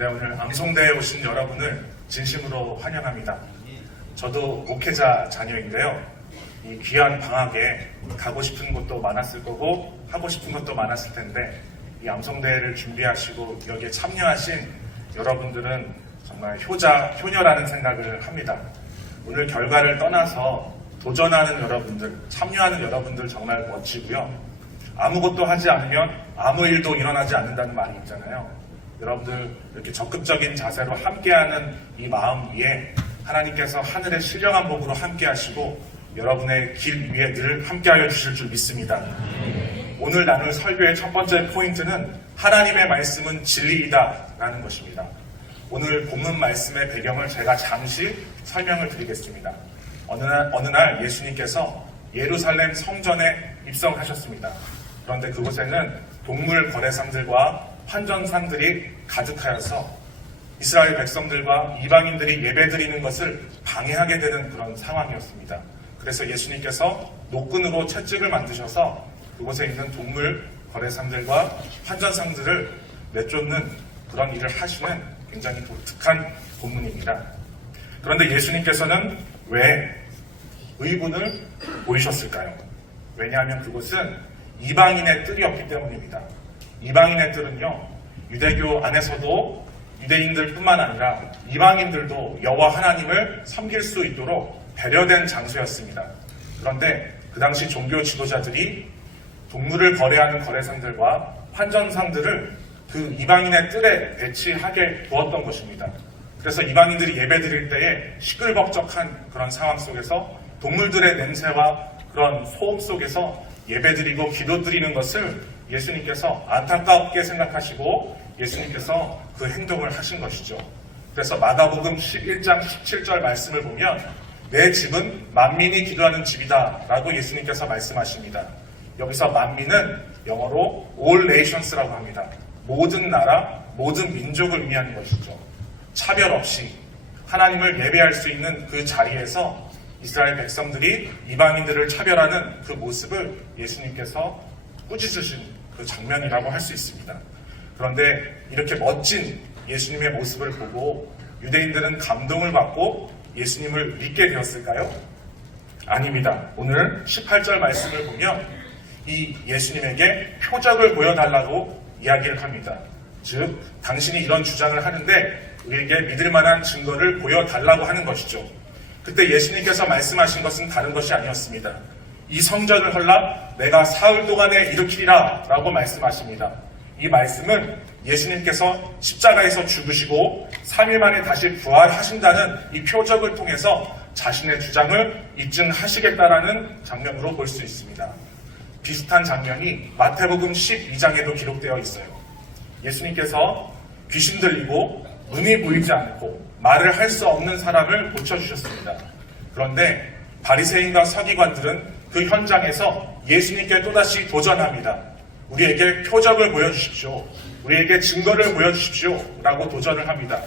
네, 오늘 암송대에 오신 여러분을 진심으로 환영합니다. 저도 목회자 자녀인데요. 이 귀한 방학에 가고 싶은 곳도 많았을 거고 하고 싶은 것도 많았을 텐데 이 암송대회를 준비하시고 여기에 참여하신 여러분들은 정말 효녀라는 생각을 합니다. 오늘 결과를 떠나서 도전하는 여러분들, 참여하는 여러분들 정말 멋지고요. 아무것도 하지 않으면 아무 일도 일어나지 않는다는 말이 있잖아요. 여러분들 이렇게 적극적인 자세로 함께하는 이 마음 위에 하나님께서 하늘의 신령한 복으로 함께하시고 여러분의 길 위에 늘 함께하여 주실 줄 믿습니다. 오늘 나눌 설교의 첫 번째 포인트는 하나님의 말씀은 진리이다 라는 것입니다. 오늘 본문 말씀의 배경을 제가 잠시 설명을 드리겠습니다. 어느 날 예수님께서 예루살렘 성전에 입성하셨습니다. 그런데 그곳에는 동물 거래상들과 환전상들이 가득하여서 이스라엘 백성들과 이방인들이 예배드리는 것을 방해하게 되는 그런 상황이었습니다. 그래서 예수님께서 노끈으로 채찍을 만드셔서 그곳에 있는 동물 거래상들과 환전상들을 내쫓는 그런 일을 하시는 굉장히 독특한 본문입니다. 그런데 예수님께서는 왜 의분을 보이셨을까요? 왜냐하면 그곳은 이방인의 뜰이었기 때문입니다. 이방인의 뜰은요, 유대교 안에서도 유대인들뿐만 아니라 이방인들도 여호와 하나님을 섬길 수 있도록 배려된 장소였습니다. 그런데 그 당시 종교 지도자들이 동물을 거래하는 거래상들과 환전상들을 그 이방인의 뜰에 배치하게 두었던 것입니다. 그래서 이방인들이 예배드릴 때에 시끌벅적한 그런 상황 속에서 동물들의 냄새와 그런 소음 속에서 예배드리고 기도드리는 것을 예수님께서 안타깝게 생각하시고 예수님께서 그 행동을 하신 것이죠. 그래서 마가복음 11장 17절 말씀을 보면 내 집은 만민이 기도하는 집이다 라고 예수님께서 말씀하십니다. 여기서 만민은 영어로 all nations라고 합니다. 모든 나라, 모든 민족을 의미하는 것이죠. 차별 없이 하나님을 예배할 수 있는 그 자리에서 이스라엘 백성들이 이방인들을 차별하는 그 모습을 예수님께서 꾸짖으신 그 장면이라고 할 수 있습니다. 그런데 이렇게 멋진 예수님의 모습을 보고 유대인들은 감동을 받고 예수님을 믿게 되었을까요? 아닙니다. 오늘 18절 말씀을 보면 이 예수님에게 표적을 보여달라고 이야기를 합니다. 즉, 당신이 이런 주장을 하는데 우리에게 믿을 만한 증거를 보여달라고 하는 것이죠. 그때 예수님께서 말씀하신 것은 다른 것이 아니었습니다. 이 성전을 헐라 내가 사흘 동안에 일으키리라 라고 말씀하십니다. 이 말씀은 예수님께서 십자가에서 죽으시고 3일 만에 다시 부활하신다는 이 표적을 통해서 자신의 주장을 입증하시겠다라는 장면으로 볼 수 있습니다. 비슷한 장면이 마태복음 12장에도 기록되어 있어요. 예수님께서 귀신 들리고 눈이 보이지 않고 말을 할 수 없는 사람을 고쳐주셨습니다. 그런데 바리새인과 서기관들은 그 현장에서 예수님께 또다시 도전합니다. 우리에게 표적을 보여주십시오. 우리에게 증거를 보여주십시오. 라고 도전을 합니다.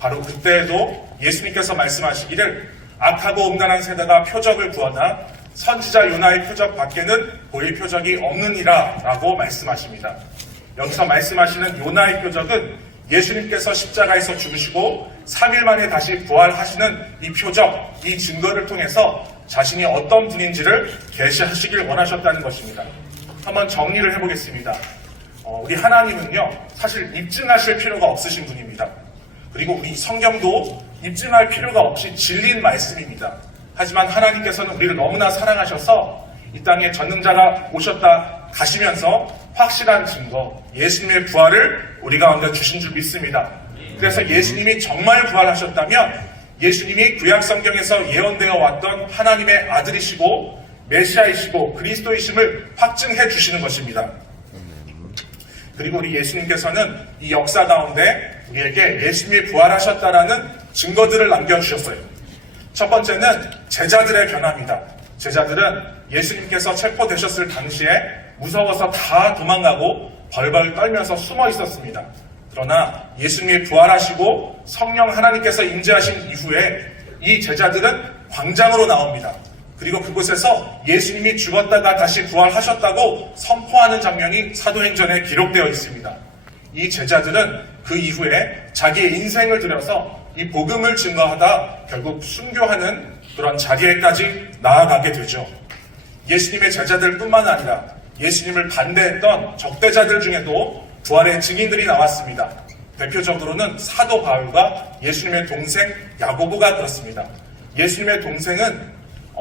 바로 그때에도 예수님께서 말씀하시기를 악하고 음란한 세대가 표적을 구하나 선지자 요나의 표적 밖에는 보일 표적이 없느니라 라고 말씀하십니다. 여기서 말씀하시는 요나의 표적은 예수님께서 십자가에서 죽으시고 3일 만에 다시 부활하시는 이 표적, 이 증거를 통해서 자신이 어떤 분인지를 계시하시길 원하셨다는 것입니다. 한번 정리를 해보겠습니다. 우리 하나님은요, 사실 입증하실 필요가 없으신 분입니다. 그리고 우리 성경도 입증할 필요가 없이 진리인 말씀입니다. 하지만 하나님께서는 우리를 너무나 사랑하셔서 이 땅에 전능자가 오셨다 가시면서 확실한 증거, 예수님의 부활을 우리 가운데 주신 줄 믿습니다. 그래서 예수님이 정말 부활하셨다면 예수님이 구약성경에서 예언되어 왔던 하나님의 아들이시고 메시아이시고 그리스도이심을 확증해 주시는 것입니다. 그리고 우리 예수님께서는 이 역사 가운데 우리에게 예수님이 부활하셨다라는 증거들을 남겨주셨어요. 첫 번째는 제자들의 변화입니다. 제자들은 예수님께서 체포되셨을 당시에 무서워서 다 도망가고 벌벌 떨면서 숨어 있었습니다. 그러나 예수님이 부활하시고 성령 하나님께서 임재하신 이후에 이 제자들은 광장으로 나옵니다. 그리고 그곳에서 예수님이 죽었다가 다시 부활하셨다고 선포하는 장면이 사도행전에 기록되어 있습니다. 이 제자들은 그 이후에 자기의 인생을 들여서 이 복음을 증거하다 결국 순교하는 그런 자리에까지 나아가게 되죠. 예수님의 제자들뿐만 아니라 예수님을 반대했던 적대자들 중에도 부활의 증인들이 나왔습니다. 대표적으로는 사도 바울과 예수님의 동생 야고보가 그렇습니다. 예수님의 동생은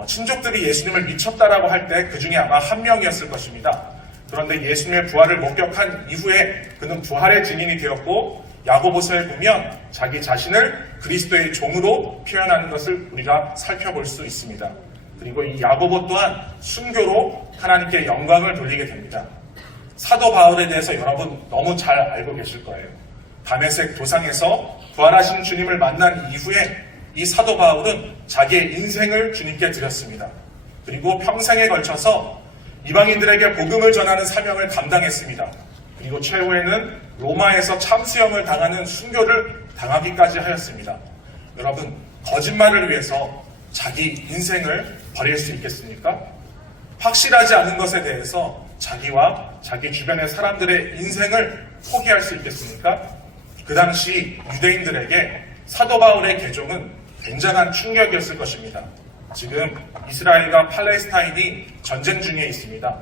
친족들이 예수님을 미쳤다라고 할 때 그 중에 아마 한 명이었을 것입니다. 그런데 예수님의 부활을 목격한 이후에 그는 부활의 증인이 되었고, 야고보서에 보면 자기 자신을 그리스도의 종으로 표현하는 것을 우리가 살펴볼 수 있습니다. 그리고 이 야고보 또한 순교로 하나님께 영광을 돌리게 됩니다. 사도 바울에 대해서 여러분 너무 잘 알고 계실 거예요. 다메섹 도상에서 부활하신 주님을 만난 이후에 이 사도 바울은 자기의 인생을 주님께 드렸습니다. 그리고 평생에 걸쳐서 이방인들에게 복음을 전하는 사명을 감당했습니다. 그리고 최후에는 로마에서 참수형을 당하는 순교를 당하기까지 하였습니다. 여러분, 거짓말을 위해서 자기 인생을 버릴 수 있겠습니까? 확실하지 않은 것에 대해서 자기와 자기 주변의 사람들의 인생을 포기할 수 있겠습니까? 그 당시 유대인들에게 사도 바울의 개종은 굉장한 충격이었을 것입니다. 지금 이스라엘과 팔레스타인이 전쟁 중에 있습니다.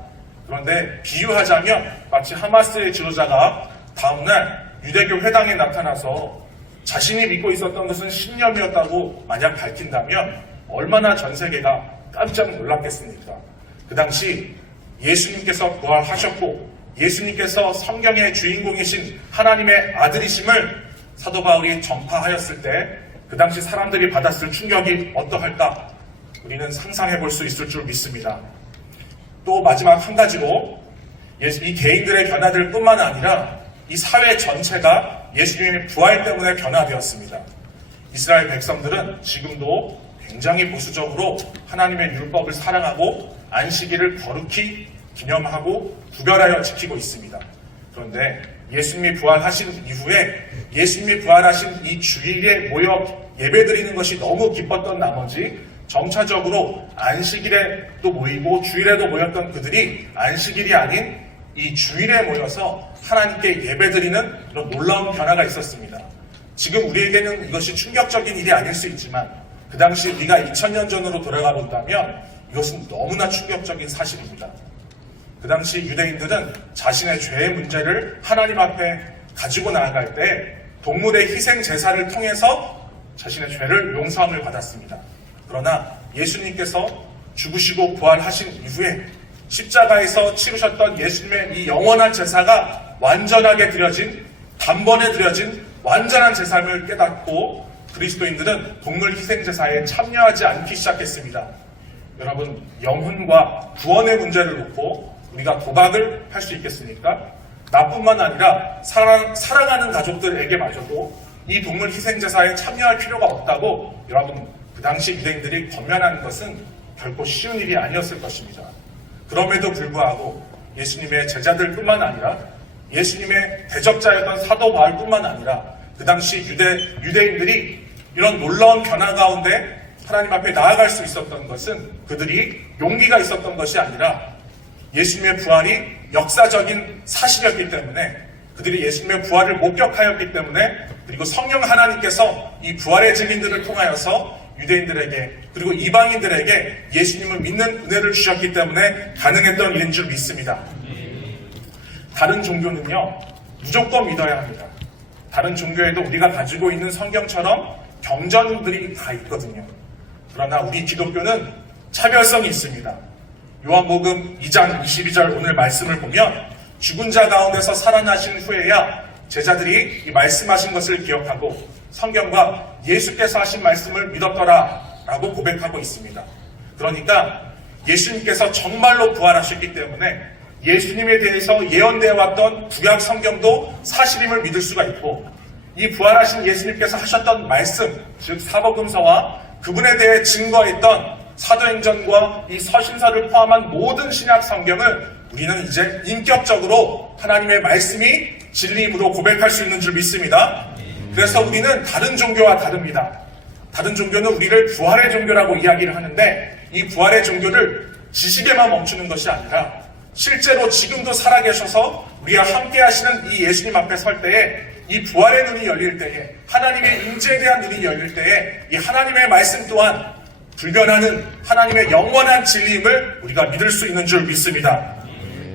그런데 비유하자면 마치 하마스의 지도자가 다음날 유대교 회당에 나타나서 자신이 믿고 있었던 것은 신념이었다고 만약 밝힌다면 얼마나 전 세계가 깜짝 놀랐겠습니까? 그 당시 예수님께서 부활하셨고 예수님께서 성경의 주인공이신 하나님의 아들이심을 사도 바울이 전파하였을 때 그 당시 사람들이 받았을 충격이 어떠할까? 우리는 상상해 볼 수 있을 줄 믿습니다. 또 마지막 한 가지로 이 개인들의 변화들 뿐만 아니라 이 사회 전체가 예수님의 부활 때문에 변화되었습니다. 이스라엘 백성들은 지금도 굉장히 보수적으로 하나님의 율법을 사랑하고 안식일을 거룩히 기념하고 구별하여 지키고 있습니다. 그런데 예수님이 부활하신 이후에 예수님이 부활하신 이 주일에 모여 예배드리는 것이 너무 기뻤던 나머지 점차적으로 안식일에도 모이고 주일에도 모였던 그들이 안식일이 아닌 이 주일에 모여서 하나님께 예배드리는 그런 놀라운 변화가 있었습니다. 지금 우리에게는 이것이 충격적인 일이 아닐 수 있지만 그 당시 우리가 2000년 전으로 돌아가 본다면 이것은 너무나 충격적인 사실입니다. 그 당시 유대인들은 자신의 죄의 문제를 하나님 앞에 가지고 나아갈 때 동물의 희생 제사를 통해서 자신의 죄를 용서함을 받았습니다. 그러나 예수님께서 죽으시고 부활하신 이후에 십자가에서 치르셨던 예수님의 이 영원한 제사가 완전하게 드려진, 단번에 드려진 완전한 제사임을 깨닫고 그리스도인들은 동물 희생 제사에 참여하지 않기 시작했습니다. 여러분, 영혼과 구원의 문제를 놓고 우리가 도박을 할 수 있겠습니까? 나뿐만 아니라 사랑하는 가족들에게마저도 이 동물 희생제사에 참여할 필요가 없다고 여러분 그 당시 유대인들이 권면하는 것은 결코 쉬운 일이 아니었을 것입니다. 그럼에도 불구하고 예수님의 제자들뿐만 아니라 예수님의 대적자였던 사도 바울뿐만 아니라 그 당시 유대인들이 이런 놀라운 변화 가운데 하나님 앞에 나아갈 수 있었던 것은 그들이 용기가 있었던 것이 아니라 예수님의 부활이 역사적인 사실이었기 때문에 그들이 예수님의 부활을 목격하였기 때문에 그리고 성령 하나님께서 이 부활의 증인들을 통하여서 유대인들에게 그리고 이방인들에게 예수님을 믿는 은혜를 주셨기 때문에 가능했던 일인 줄 믿습니다. 다른 종교는요 무조건 믿어야 합니다. 다른 종교에도 우리가 가지고 있는 성경처럼 경전들이 다 있거든요. 그러나 우리 기독교는 차별성이 있습니다. 요한복음 2장 22절 오늘 말씀을 보면 죽은 자 가운데서 살아나신 후에야 제자들이 이 말씀하신 것을 기억하고 성경과 예수께서 하신 말씀을 믿었더라 라고 고백하고 있습니다. 그러니까 예수님께서 정말로 부활하셨기 때문에 예수님에 대해서 예언되어 왔던 구약 성경도 사실임을 믿을 수가 있고 이 부활하신 예수님께서 하셨던 말씀, 즉 사복음서와 그분에 대해 증거했던 사도행전과 이 서신서를 포함한 모든 신약 성경을 우리는 이제 인격적으로 하나님의 말씀이 진리임으로 고백할 수 있는 줄 믿습니다. 그래서 우리는 다른 종교와 다릅니다. 다른 종교는 우리를 부활의 종교라고 이야기를 하는데 이 부활의 종교를 지식에만 멈추는 것이 아니라 실제로 지금도 살아계셔서 우리와 함께 하시는 이 예수님 앞에 설 때에 이 부활의 눈이 열릴 때에 하나님의 임재에 대한 눈이 열릴 때에 이 하나님의 말씀 또한 불변하는 하나님의 영원한 진리임을 우리가 믿을 수 있는 줄 믿습니다.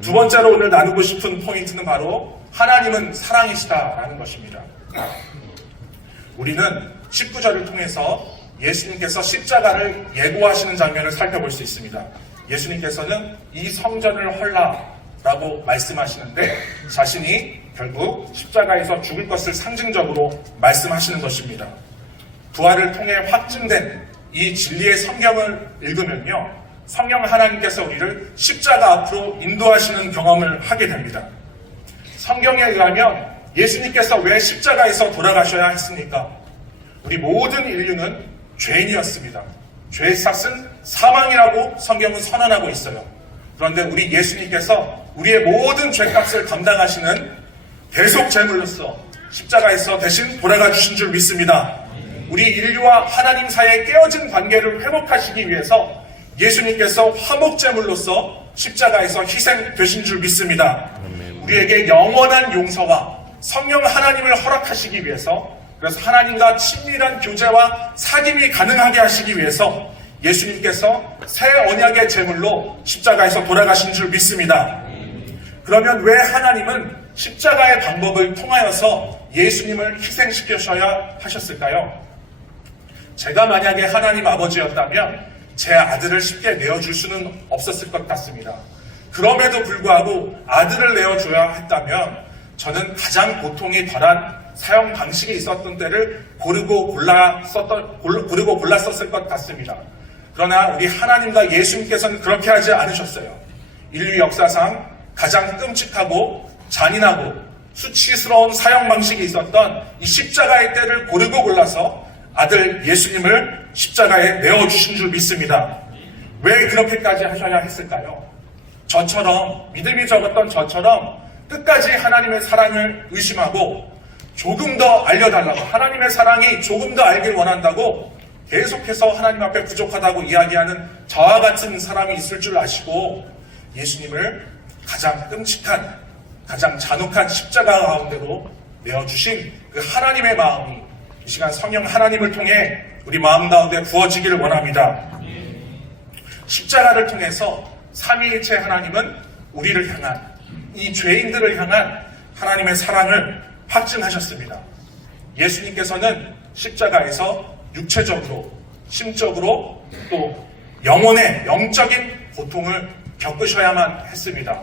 두 번째로 오늘 나누고 싶은 포인트는 바로 하나님은 사랑이시다라는 것입니다. 우리는 19절을 통해서 예수님께서 십자가를 예고하시는 장면을 살펴볼 수 있습니다. 예수님께서는 이 성전을 헐라라고 말씀하시는데 자신이 결국 십자가에서 죽을 것을 상징적으로 말씀하시는 것입니다. 부활을 통해 확증된 이 진리의 성경을 읽으면요, 성령 하나님께서 우리를 십자가 앞으로 인도하시는 경험을 하게 됩니다. 성경에 의하면 예수님께서 왜 십자가에서 돌아가셔야 했습니까? 우리 모든 인류는 죄인이었습니다. 죄의 삭은 사망이라고 성경은 선언하고 있어요. 그런데 우리 예수님께서 우리의 모든 죄값을 감당하시는 대속 제물로서 십자가에서 대신 돌아가 주신 줄 믿습니다. 우리 인류와 하나님 사이의 깨어진 관계를 회복하시기 위해서 예수님께서 화목 제물로서 십자가에서 희생되신 줄 믿습니다. 우리에게 영원한 용서와 성령 하나님을 허락하시기 위해서, 그래서 하나님과 친밀한 교제와 사귐이 가능하게 하시기 위해서 예수님께서 새 언약의 제물로 십자가에서 돌아가신 줄 믿습니다. 그러면 왜 하나님은 십자가의 방법을 통하여서 예수님을 희생시키셔야 하셨을까요? 제가 만약에 하나님 아버지였다면 제 아들을 쉽게 내어줄 수는 없었을 것 같습니다. 그럼에도 불구하고 아들을 내어줘야 했다면 저는 가장 고통이 덜한 사형 방식이 있었던 때를 고르고 골라 썼을 것 같습니다. 그러나 우리 하나님과 예수님께서는 그렇게 하지 않으셨어요. 인류 역사상 가장 끔찍하고 잔인하고 수치스러운 사형 방식이 있었던 이 십자가의 때를 고르고 골라서 아들 예수님을 십자가에 내어주신 줄 믿습니다. 왜 그렇게까지 하셔야 했을까요? 저처럼, 믿음이 적었던 저처럼 끝까지 하나님의 사랑을 의심하고 조금 더 알려달라고, 하나님의 사랑이 조금 더 알길 원한다고 계속해서 하나님 앞에 부족하다고 이야기하는 저와 같은 사람이 있을 줄 아시고 예수님을 가장 끔찍한, 가장 잔혹한 십자가 가운데로 내어주신 그 하나님의 마음이 이 시간 성령 하나님을 통해 우리 마음 가운데 부어지기를 원합니다. 십자가를 통해서 삼위일체 하나님은 우리를 향한, 이 죄인들을 향한 하나님의 사랑을 확증하셨습니다. 예수님께서는 십자가에서 육체적으로, 심적으로 또 영혼의 영적인 고통을 겪으셔야만 했습니다.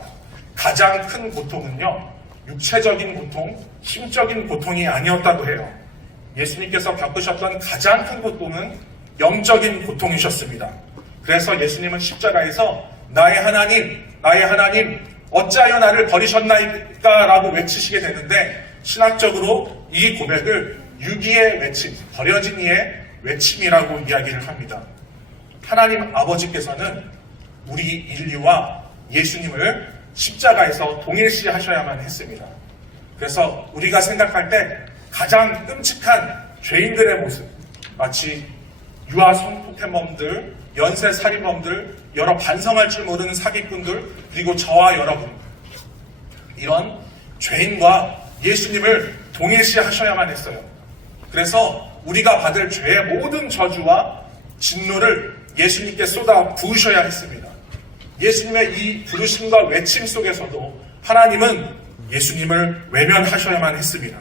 가장 큰 고통은요, 육체적인 고통, 심적인 고통이 아니었다고 해요. 예수님께서 겪으셨던 가장 큰 고통은 영적인 고통이셨습니다. 그래서 예수님은 십자가에서 나의 하나님, 어찌하여 나를 버리셨나이까? 라고 외치시게 되는데, 신학적으로 이 고백을 유기의 외침, 버려진 이의 외침이라고 이야기를 합니다. 하나님 아버지께서는 우리 인류와 예수님을 십자가에서 동일시 하셔야만 했습니다. 그래서 우리가 생각할 때 가장 끔찍한 죄인들의 모습, 마치 유아 성폭행범들, 연쇄 살인범들, 여러 반성할 줄 모르는 사기꾼들, 그리고 저와 여러분, 이런 죄인과 예수님을 동일시 하셔야만 했어요. 그래서 우리가 받을 죄의 모든 저주와 진노를 예수님께 쏟아 부으셔야 했습니다. 예수님의 이 부르심과 외침 속에서도 하나님은 예수님을 외면하셔야만 했습니다.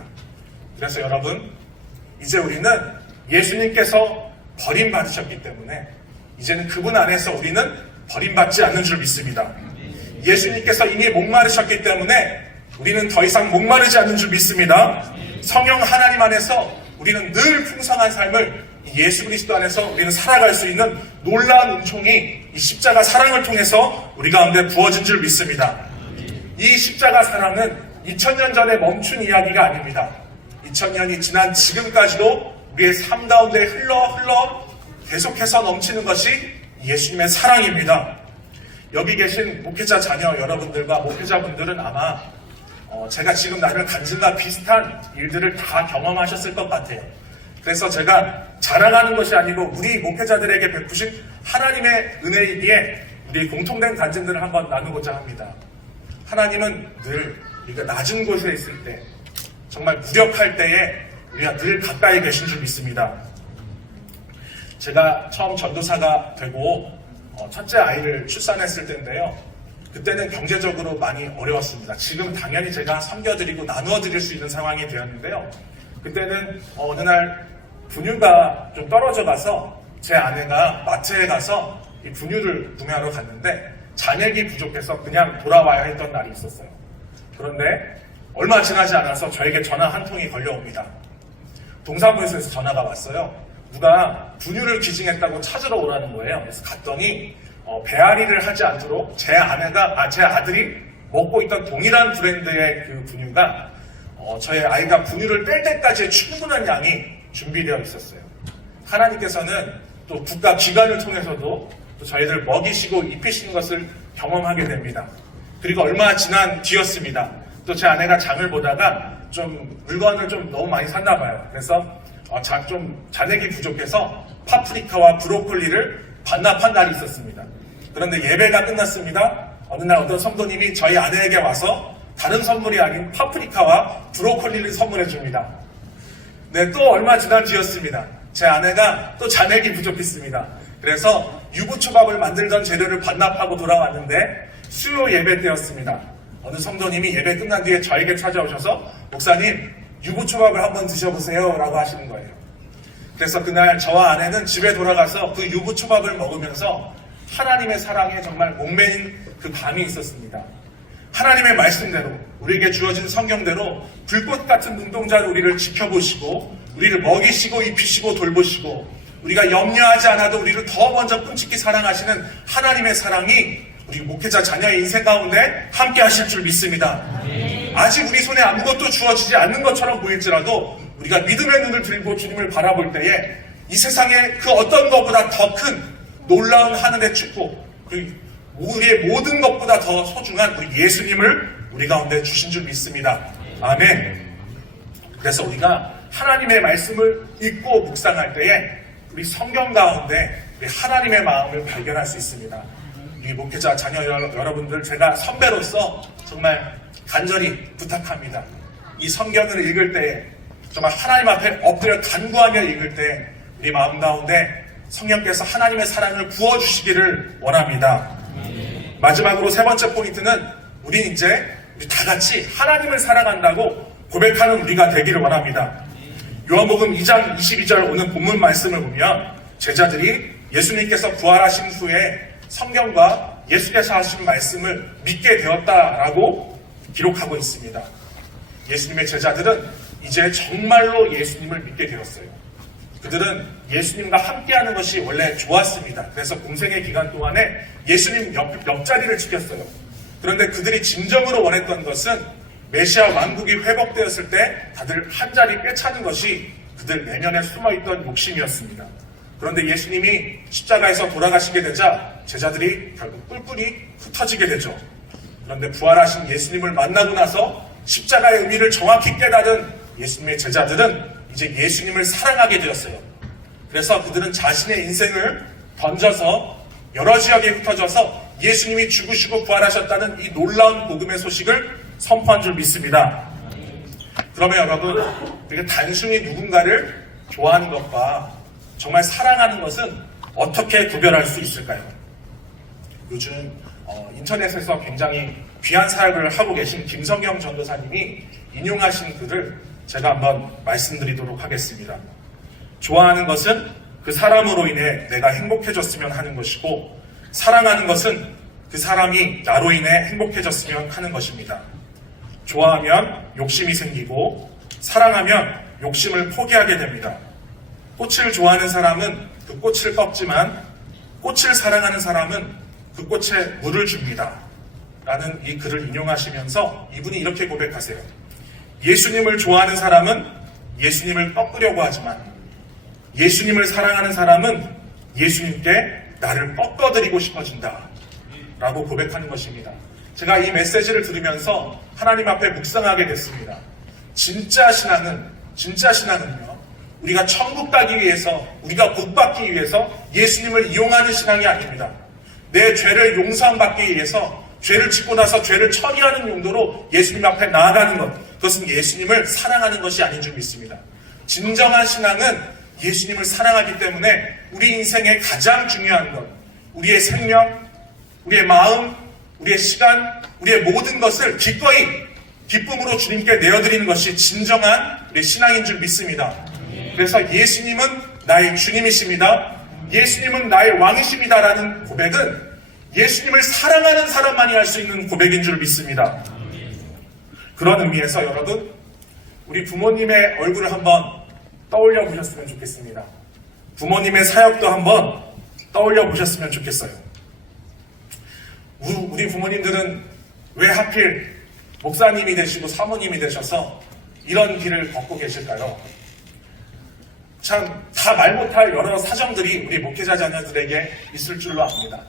그래서 여러분, 이제 우리는 예수님께서 버림받으셨기 때문에 이제는 그분 안에서 우리는 버림받지 않는 줄 믿습니다. 예수님께서 이미 목마르셨기 때문에 우리는 더 이상 목마르지 않는 줄 믿습니다. 성령 하나님 안에서 우리는 늘 풍성한 삶을 예수 그리스도 안에서 우리는 살아갈 수 있는 놀라운 은총이 이 십자가 사랑을 통해서 우리 가운데 부어진 줄 믿습니다. 이 십자가 사랑은 2000년 전에 멈춘 이야기가 아닙니다. 2000년이 지난 지금까지도 우리의 삶 가운데 흘러 계속해서 넘치는 것이 예수님의 사랑입니다. 여기 계신 목회자 자녀 여러분들과 목회자분들은 아마 제가 지금 나눌 간증과 비슷한 일들을 다 경험하셨을 것 같아요. 그래서 제가 자랑하는 것이 아니고 우리 목회자들에게 베푸신 하나님의 은혜이기에 우리 공통된 간증들을 한번 나누고자 합니다. 하나님은 늘 우리가 낮은 곳에 있을 때, 정말 무력할 때에 우리가 늘 가까이 계신 줄 믿습니다. 제가 처음 전도사가 되고 첫째 아이를 출산했을 때인데요. 그때는 경제적으로 많이 어려웠습니다. 지금 당연히 제가 섬겨드리고 나누어드릴 수 있는 상황이 되었는데요. 그때는 어느 날 분유가 좀 떨어져 가서 제 아내가 마트에 가서 이 분유를 구매하러 갔는데 잔액이 부족해서 그냥 돌아와야 했던 날이 있었어요. 그런데 얼마 지나지 않아서 저에게 전화 한 통이 걸려옵니다. 동사무소에서 전화가 왔어요. 누가 분유를 기증했다고 찾으러 오라는 거예요. 그래서 갔더니 배앓이를 하지 않도록 제 아들이 먹고 있던 동일한 브랜드의 그 분유가 저의 아이가 분유를 뺄 때까지의 충분한 양이 준비되어 있었어요. 하나님께서는 또 국가 기관을 통해서도 또 저희들 먹이시고 입히시는 것을 경험하게 됩니다. 그리고 얼마 지난 뒤였습니다. 또 제 아내가 장을 보다가 좀 물건을 좀 너무 많이 샀나 봐요. 그래서 좀 잔액이 부족해서 파프리카와 브로콜리를 반납한 날이 있었습니다. 그런데 예배가 끝났습니다. 어느 날 어떤 성도님이 저희 아내에게 와서 다른 선물이 아닌 파프리카와 브로콜리를 선물해 줍니다. 네, 또 얼마 지난 뒤였습니다. 제 아내가 또 잔액이 부족했습니다. 그래서 유부초밥을 만들던 재료를 반납하고 돌아왔는데 수요 예배 때였습니다. 어느 성도님이 예배 끝난 뒤에 저에게 찾아오셔서 목사님, 유부초밥을 한번 드셔보세요 라고 하시는 거예요. 그래서 그날 저와 아내는 집에 돌아가서 그 유부초밥을 먹으면서 하나님의 사랑에 정말 목매인 그 밤이 있었습니다. 하나님의 말씀대로 우리에게 주어진 성경대로 불꽃 같은 눈동자로 우리를 지켜보시고 우리를 먹이시고 입히시고 돌보시고 우리가 염려하지 않아도 우리를 더 먼저 끔찍히 사랑하시는 하나님의 사랑이 우리 목회자 자녀의 인생 가운데 함께 하실 줄 믿습니다. 아직 우리 손에 아무것도 주어지지 않는 것처럼 보일지라도 우리가 믿음의 눈을 들고 주님을 바라볼 때에 이 세상에 그 어떤 것보다 더 큰 놀라운 하늘의 축복, 우리의 모든 것보다 더 소중한 우리 예수님을 우리 가운데 주신 줄 믿습니다. 아멘. 그래서 우리가 하나님의 말씀을 읽고 묵상할 때에 우리 성경 가운데 우리 하나님의 마음을 발견할 수 있습니다. 우리 목회자 자녀 여러분들, 제가 선배로서 정말 간절히 부탁합니다. 이 성경을 읽을 때 정말 하나님 앞에 엎드려 간구하며 읽을 때 우리 마음 가운데 성령께서 하나님의 사랑을 부어주시기를 원합니다. 마지막으로 세 번째 포인트는 우리 다 같이 하나님을 사랑한다고 고백하는 우리가 되기를 원합니다. 요한복음 2장 22절 오늘 본문 말씀을 보면 제자들이 예수님께서 부활하신 후에 성경과 예수께서 하신 말씀을 믿게 되었다라고 기록하고 있습니다. 예수님의 제자들은 이제 정말로 예수님을 믿게 되었어요. 그들은 예수님과 함께하는 것이 원래 좋았습니다. 그래서 공생의 기간 동안에 예수님 옆자리를 지켰어요. 그런데 그들이 진정으로 원했던 것은 메시아 왕국이 회복되었을 때 다들 한 자리 꿰차는 것이 그들 내면에 숨어있던 욕심이었습니다. 그런데 예수님이 십자가에서 돌아가시게 되자 제자들이 결국 뿔뿔이 흩어지게 되죠. 그런데 부활하신 예수님을 만나고 나서 십자가의 의미를 정확히 깨달은 예수님의 제자들은 이제 예수님을 사랑하게 되었어요. 그래서 그들은 자신의 인생을 던져서 여러 지역에 흩어져서 예수님이 죽으시고 부활하셨다는 이 놀라운 복음의 소식을 선포한 줄 믿습니다. 그러면 여러분, 우리가 단순히 누군가를 좋아하는 것과 정말 사랑하는 것은 어떻게 구별할 수 있을까요? 요즘 인터넷에서 굉장히 귀한 사역을 하고 계신 김성경 전도사님이 인용하신 글을 제가 한번 말씀드리도록 하겠습니다. 좋아하는 것은 그 사람으로 인해 내가 행복해졌으면 하는 것이고, 사랑하는 것은 그 사람이 나로 인해 행복해졌으면 하는 것입니다. 좋아하면 욕심이 생기고, 사랑하면 욕심을 포기하게 됩니다. 꽃을 좋아하는 사람은 그 꽃을 꺾지만 꽃을 사랑하는 사람은 그 꽃에 물을 줍니다. 라는 이 글을 인용하시면서 이분이 이렇게 고백하세요. 예수님을 좋아하는 사람은 예수님을 꺾으려고 하지만 예수님을 사랑하는 사람은 예수님께 나를 꺾어드리고 싶어진다. 라고 고백하는 것입니다. 제가 이 메시지를 들으면서 하나님 앞에 묵상하게 됐습니다. 진짜 신앙은요, 우리가 천국 가기 위해서, 우리가 복 받기 위해서 예수님을 이용하는 신앙이 아닙니다. 내 죄를 용서받기 위해서 죄를 짓고 나서 죄를 처리하는 용도로 예수님 앞에 나아가는 것, 그것은 예수님을 사랑하는 것이 아닌 줄 믿습니다. 진정한 신앙은 예수님을 사랑하기 때문에 우리 인생의 가장 중요한 것, 우리의 생명, 우리의 마음, 우리의 시간, 우리의 모든 것을 기꺼이 기쁨으로 주님께 내어드리는 것이 진정한 우리 신앙인 줄 믿습니다. 그래서 예수님은 나의 주님이십니다. 예수님은 나의 왕이십니다라는 고백은 예수님을 사랑하는 사람만이 할 수 있는 고백인 줄 믿습니다. 그런 의미에서 여러분, 우리 부모님의 얼굴을 한번 떠올려 보셨으면 좋겠습니다. 부모님의 사역도 한번 떠올려 보셨으면 좋겠어요. 우리 부모님들은 왜 하필 목사님이 되시고 사모님이 되셔서 이런 길을 걷고 계실까요? 참 다 말 못할 여러 사정들이 우리 목회자 자녀들에게 있을 줄로 압니다.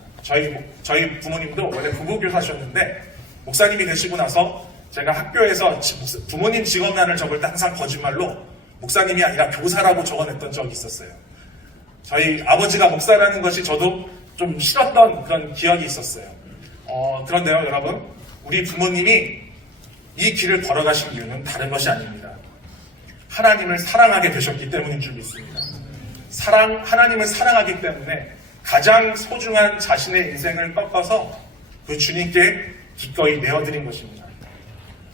저희 부모님도 원래 부부교사셨는데 목사님이 되시고 나서 제가 학교에서 부모님 직업란을 적을 때 항상 거짓말로 목사님이 아니라 교사라고 적어냈던 적이 있었어요. 저희 아버지가 목사라는 것이 저도 좀 싫었던 그런 기억이 있었어요. 그런데요, 여러분, 우리 부모님이 이 길을 걸어가신 이유는 다른 것이 아닙니다. 하나님을 사랑하게 되셨기 때문인 줄 믿습니다. 하나님을 사랑하기 때문에 가장 소중한 자신의 인생을 꺾어서 그 주님께 기꺼이 내어드린 것입니다.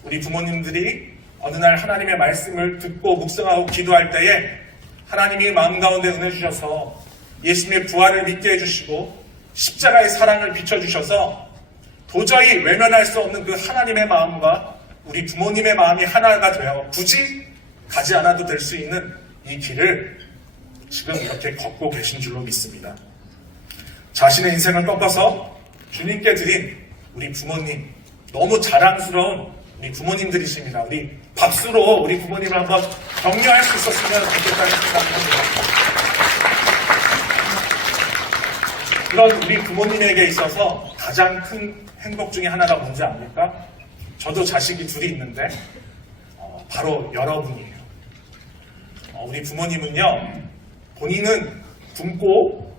우리 부모님들이 어느 날 하나님의 말씀을 듣고 묵상하고 기도할 때에 하나님이 마음 가운데 은혜 주셔서 예수님의 부활을 믿게 해주시고 십자가의 사랑을 비춰주셔서 도저히 외면할 수 없는 그 하나님의 마음과 우리 부모님의 마음이 하나가 되어 굳이 가지 않아도 될 수 있는 이 길을 지금 이렇게 걷고 계신 줄로 믿습니다. 자신의 인생을 꺾어서 주님께 드린 우리 부모님, 너무 자랑스러운 우리 부모님들이십니다. 우리 박수로 우리 부모님을 한번 격려할 수 있었으면 좋겠다는 생각합니다. 그런 우리 부모님에게 있어서 가장 큰 행복 중에 하나가 뭔지 압니까? 저도 자식이 둘이 있는데 바로 여러분이에요. 우리 부모님은요, 본인은 굶고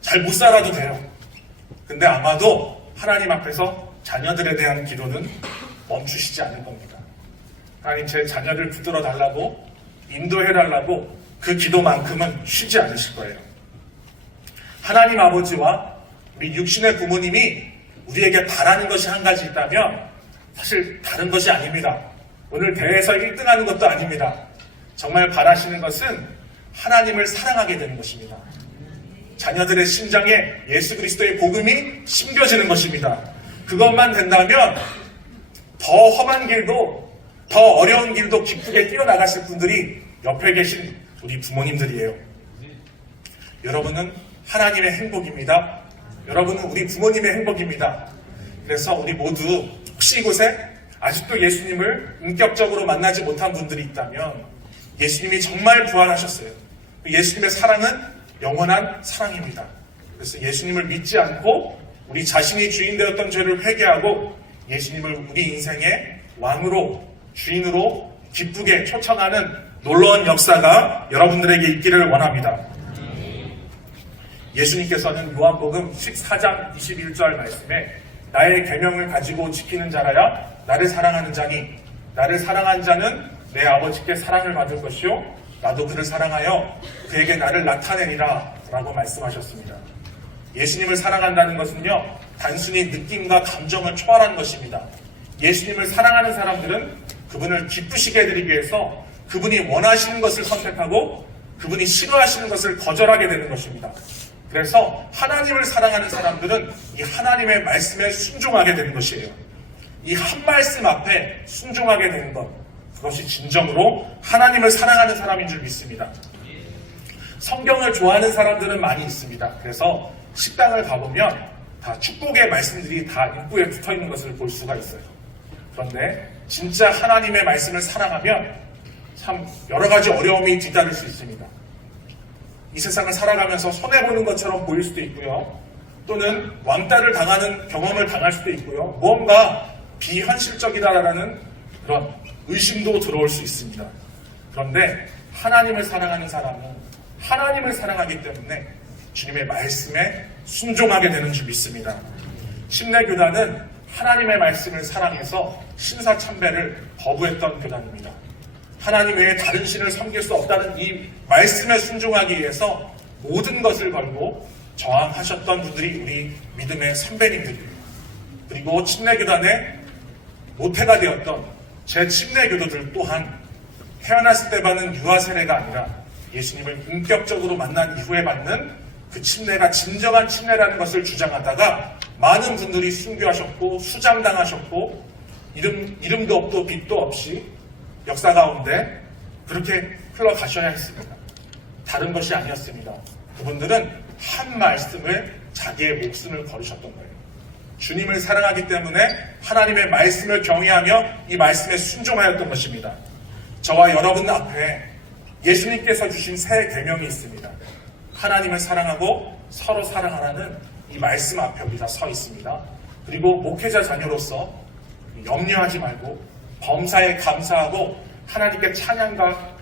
잘 못 살아도 돼요. 근데 아마도 하나님 앞에서 자녀들에 대한 기도는 멈추시지 않을 겁니다. 하나님, 제 자녀를 붙들어 달라고, 인도해 달라고 그 기도만큼은 쉬지 않으실 거예요. 하나님 아버지와 우리 육신의 부모님이 우리에게 바라는 것이 한 가지 있다면 사실 다른 것이 아닙니다. 오늘 대회에서 1등하는 것도 아닙니다. 정말 바라시는 것은 하나님을 사랑하게 되는 것입니다. 자녀들의 심장에 예수 그리스도의 복음이 심겨지는 것입니다. 그것만 된다면 더 험한 길도, 더 어려운 길도 기쁘게 뛰어나가실 분들이 옆에 계신 우리 부모님들이에요. 여러분은 하나님의 행복입니다. 여러분은 우리 부모님의 행복입니다. 그래서 우리 모두 혹시 이곳에 아직도 예수님을 인격적으로 만나지 못한 분들이 있다면 예수님이 정말 부활하셨어요. 예수님의 사랑은 영원한 사랑입니다. 그래서 예수님을 믿지 않고 우리 자신이 주인 되었던 죄를 회개하고 예수님을 우리 인생의 왕으로, 주인으로 기쁘게 초청하는 놀라운 역사가 여러분들에게 있기를 원합니다. 예수님께서는 요한복음 14장 21절 말씀에 나의 계명을 가지고 지키는 자라야 나를 사랑하는 자니 나를 사랑한 자는 내 아버지께 사랑을 받을 것이요 나도 그를 사랑하여 그에게 나를 나타내리라 라고 말씀하셨습니다. 예수님을 사랑한다는 것은요, 단순히 느낌과 감정을 초월한 것입니다. 예수님을 사랑하는 사람들은 그분을 기쁘시게 해드리기 위해서 그분이 원하시는 것을 선택하고 그분이 싫어하시는 것을 거절하게 되는 것입니다. 그래서 하나님을 사랑하는 사람들은 이 하나님의 말씀에 순종하게 되는 것이에요. 이 한 말씀 앞에 순종하게 되는 것, 그것이 진정으로 하나님을 사랑하는 사람인 줄 믿습니다. 성경을 좋아하는 사람들은 많이 있습니다. 그래서 식당을 가보면 다 축복의 말씀들이 다 입구에 붙어있는 것을 볼 수가 있어요. 그런데 진짜 하나님의 말씀을 사랑하면 참 여러 가지 어려움이 뒤따를 수 있습니다. 이 세상을 살아가면서 손해보는 것처럼 보일 수도 있고요. 또는 왕따를 당하는 경험을 당할 수도 있고요. 무언가 비현실적이다라는 그런 의심도 들어올 수 있습니다. 그런데 하나님을 사랑하는 사람은 하나님을 사랑하기 때문에 주님의 말씀에 순종하게 되는 줄 믿습니다. 침례교단은 하나님의 말씀을 사랑해서 신사참배를 거부했던 교단입니다. 하나님 외에 다른 신을 섬길 수 없다는 이 말씀에 순종하기 위해서 모든 것을 걸고 저항하셨던 분들이 우리 믿음의 선배님들이에요. 그리고 침례교단의 모태가 되었던 제 침례교도들 또한 태어났을 때 받는 유아 세례가 아니라 예수님을 인격적으로 만난 이후에 받는 그 침례가 진정한 침례라는 것을 주장하다가 많은 분들이 순교하셨고 수장당하셨고 이름도 없고 빛도 없이 역사 가운데 그렇게 흘러가셔야 했습니다. 다른 것이 아니었습니다. 그분들은 한 말씀을 자기의 목숨을 걸으셨던 거예요. 주님을 사랑하기 때문에 하나님의 말씀을 경외하며 이 말씀에 순종하였던 것입니다. 저와 여러분 앞에 예수님께서 주신 새 계명이 있습니다. 하나님을 사랑하고 서로 사랑하라는 이 말씀 앞에 우리가 서 있습니다. 그리고 목회자 자녀로서 염려하지 말고 범사에 감사하고 하나님께 찬양과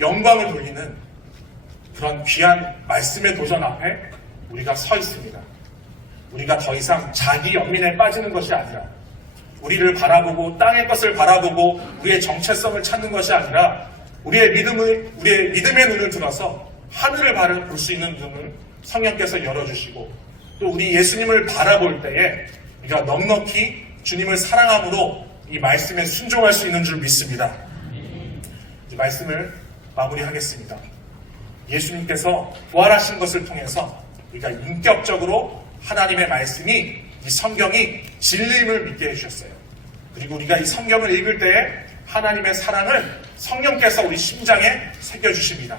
영광을 돌리는 그런 귀한 말씀의 도전 앞에 우리가 서 있습니다. 우리가 더 이상 자기 연민에 빠지는 것이 아니라 우리를 바라보고 땅의 것을 바라보고 우리의 정체성을 찾는 것이 아니라 우리의 믿음의 눈을 들어서 하늘을 볼 수 있는 눈을 성령께서 열어주시고 또 우리 예수님을 바라볼 때에 우리가 넉넉히 주님을 사랑함으로 이 말씀에 순종할 수 있는 줄 믿습니다. 이 말씀을 마무리하겠습니다. 예수님께서 부활하신 것을 통해서 우리가 인격적으로 하나님의 말씀이 이 성경이 진리임을 믿게 해주셨어요. 그리고 우리가 이 성경을 읽을 때에 하나님의 사랑을 성령께서 우리 심장에 새겨주십니다.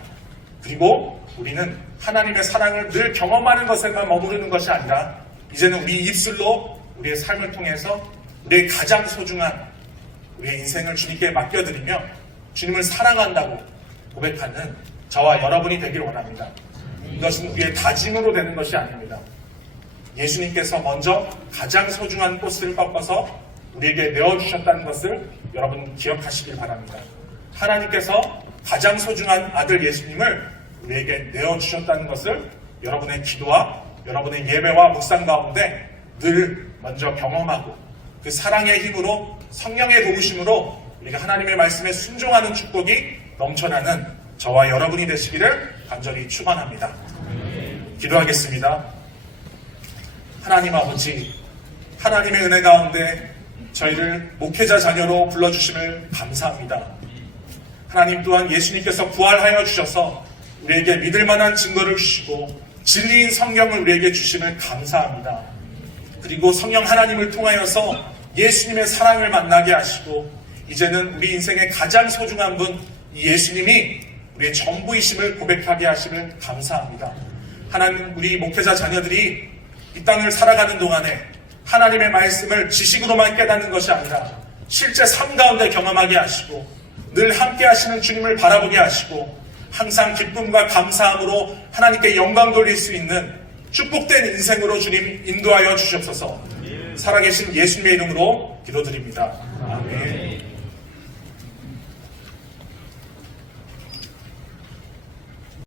그리고 우리는 하나님의 사랑을 늘 경험하는 것에만 머무르는 것이 아니라 이제는 우리 입술로 우리의 삶을 통해서 우리의 가장 소중한 우리의 인생을 주님께 맡겨드리며 주님을 사랑한다고 고백하는 저와 여러분이 되길 원합니다. 이것은 우리의 다짐으로 되는 것이 아닙니다. 예수님께서 먼저 가장 소중한 꽃을 꺾어서 우리에게 내어주셨다는 것을 여러분 기억하시길 바랍니다. 하나님께서 가장 소중한 아들 예수님을 우리에게 내어주셨다는 것을 여러분의 기도와 여러분의 예배와 묵상 가운데 늘 먼저 경험하고 그 사랑의 힘으로 성령의 도우심으로 우리가 하나님의 말씀에 순종하는 축복이 넘쳐나는 저와 여러분이 되시기를 간절히 축원합니다. 기도하겠습니다. 하나님 아버지, 하나님의 은혜 가운데 저희를 목회자 자녀로 불러주심을 감사합니다. 하나님 또한 예수님께서 부활하여 주셔서 우리에게 믿을 만한 증거를 주시고 진리인 성경을 우리에게 주심을 감사합니다. 그리고 성령 하나님을 통하여서 예수님의 사랑을 만나게 하시고 이제는 우리 인생의 가장 소중한 분 이 예수님이 우리의 전부이심을 고백하게 하심을 감사합니다. 하나님, 우리 목회자 자녀들이 이 땅을 살아가는 동안에 하나님의 말씀을 지식으로만 깨닫는 것이 아니라 실제 삶 가운데 경험하게 하시고 늘 함께 하시는 주님을 바라보게 하시고 항상 기쁨과 감사함으로 하나님께 영광 돌릴 수 있는 축복된 인생으로 주님 인도하여 주시옵소서. 살아계신 예수님의 이름으로 기도드립니다. 아멘.